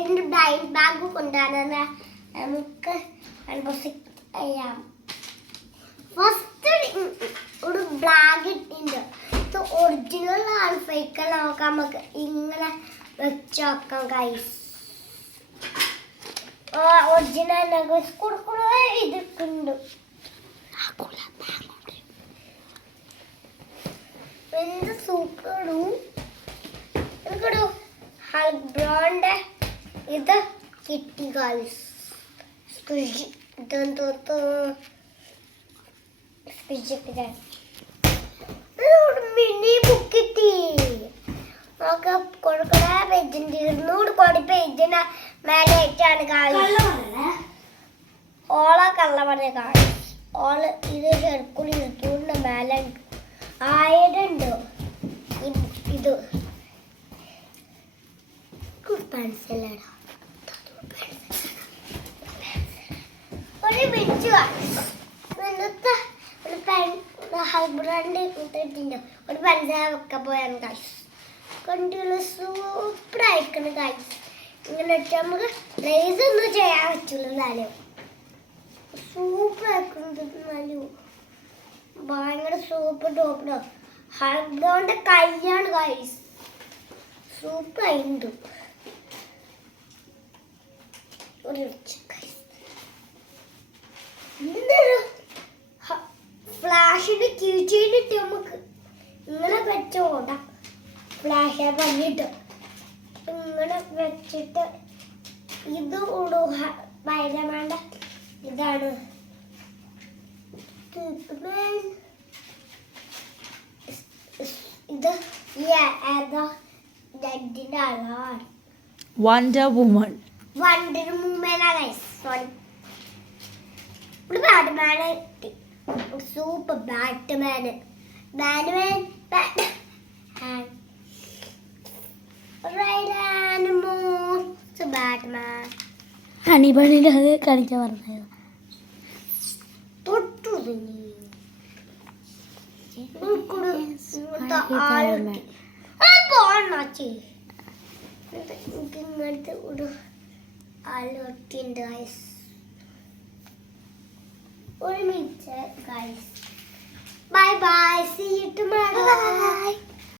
ഇതിന്റെ blind bag കൊണ്ടാണ് നമുക്ക് അൺബോക്സിംഗ് ചെയ്യാം. ഫസ്റ്റ് ഒരു ബ്ലാഗ് ഇട്ടുണ്ട്. ഇത് ഒറിജിനൽ ആണ് ഫേക്ക് നോക്കാം. നമുക്ക് ഇങ്ങനെ വെച്ചോക്കാം ഗൈസ്. ഒറിജിനൽ കുടുക്കുടേ ഇതൊക്കെയുണ്ട്. എന്ത് സൂപ്പറു എനിക്കൊരു ഹൽബ്രോന്റെ ഇത് കിട്ടി ഗൈസ്. മിനി ബുക്ക് കിട്ടി. നമുക്ക് കൊടുക്കണ പേജിന്റെ 200 കോടി പേജിന് മേലെ ആയിട്ടാണ് ഗൈസ്. ഓള കള്ള പറഞ്ഞ ഗൈസ്. ഓള് ഇത് ചെറുക്കുളി ഇരുത്തൂറിന്റെ മേലെ 1000 ഉണ്ട്. ഇത് പെൻസിലാണ് ഒരു ബിഞ്ച് ഇന്നത്തെ ഒരു ഹൈബ്രാൻഡ് കൂട്ടിട്ടുണ്ട്. ഒരു പെൻസിൽ വെക്കാൻ പോയാണ് ഗൈസ്. കണ്ടുള്ള സൂപ്പർ ആയിക്കണ് ഗൈസ്. ഇങ്ങനെ വെച്ചാൽ നമുക്ക് റേസ് ഒന്നും ചെയ്യാൻ പറ്റില്ല. എന്നാലും സൂപ്പർ ആയിക്കൊണ്ടിരുന്നാലും ഭയങ്കര സൂപ്പർ ടോപ്പിനോ ഹൈബ്രോന്റെ കൈയാണ് ഗൈസ്. സൂപ്പർ ആയിട്ടുണ്ട്. ഫ്ലാഷിന്റെ കീഴിലിട്ട് നമുക്ക് ഇങ്ങനെ വെച്ചോടാം. ഫ്ലാഷ് പണിട്ട് ഇങ്ങനെ വെച്ചിട്ട് ഇത് സ്പൈഡർമാന്റെ ഇതാണ്. ഇത് വണ്ടർ വുമൺ. വണ്ടർ വുമനാ ഗൈസ്. സോറി ബാറ്റ്മാന് സൂപ്പർ ബാറ്റ്മാന് ബാറ്റ്മാൻ ബാറ്റ്മാൻ ഹണി ബണ്ണിന്റെ അത് കാണിക്കാൻ പറഞ്ഞത് തൊട്ടു ഇങ്ങനത്തെ ഒരു ആലോട്ടുണ്ട് ഗൈസ്. ഒരു minute guys. Bye bye. See you tomorrow.